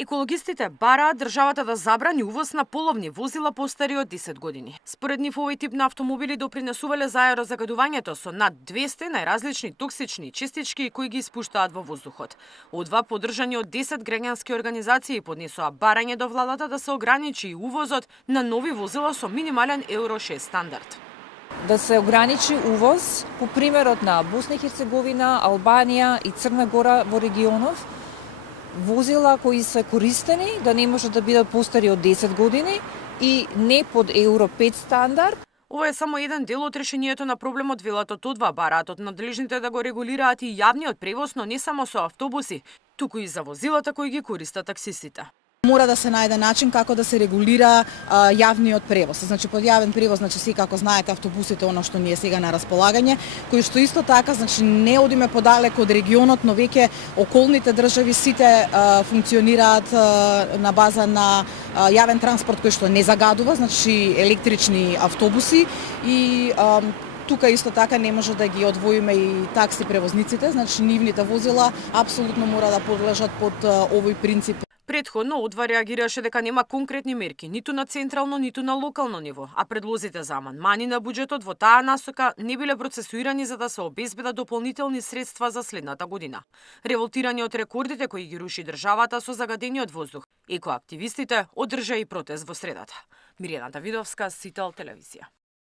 Екологистите бараат државата да забрани увоз на половни возила постари од 10 години. Според нив овој тип на автомобили допринесувале за аерозагадувањето со над 200 најразлични токсични честички кои ги испуштаат во воздухот. Одва поддржани од 10 граѓански организации поднесоа барање до владата да се ограничи увозот на нови возила со минимален Евро 6 стандард. Да се ограничи увоз по примерот на Босна и Херцеговина, Албанија и Црна Гора во регионов, возила кои се користени да не можат да бидат постари од 10 години и не под Евро 5 стандард. Ова е само еден дел од решението на проблемот, велат од одва, бараат од надлежните да го регулираат и јавниот превоз, но не само со автобуси, туку и за возилата кои ги користат таксистите. Мора да се најде начин како да се регулира јавниот превоз. Значи под јавен превоз, значи си како знаете автобусите оно што ни е сега на располагање, кои што исто така значи не одиме подалек од регионот, но веќе околните држави сите функционираат на база на јавен транспорт кој што не загадува, значи електрични автобуси и тука исто така не може да ги одвоиме и такси превозниците, значи нивните возила апсолутно мора да подлежат под овој принцип. Претходно одва реагираше дека нема конкретни мерки, ниту на централно, ниту на локално ниво, а предлозите за амандмани на буџетот во таа насока не биле процесуирани за да се обезбедат дополнителни средства за следната година. Револтирани од рекордите кои ги руши државата со загадениот воздух, екоактивистите одржаа и протест во средата. Мирјана Давидовска, Сител телевизија.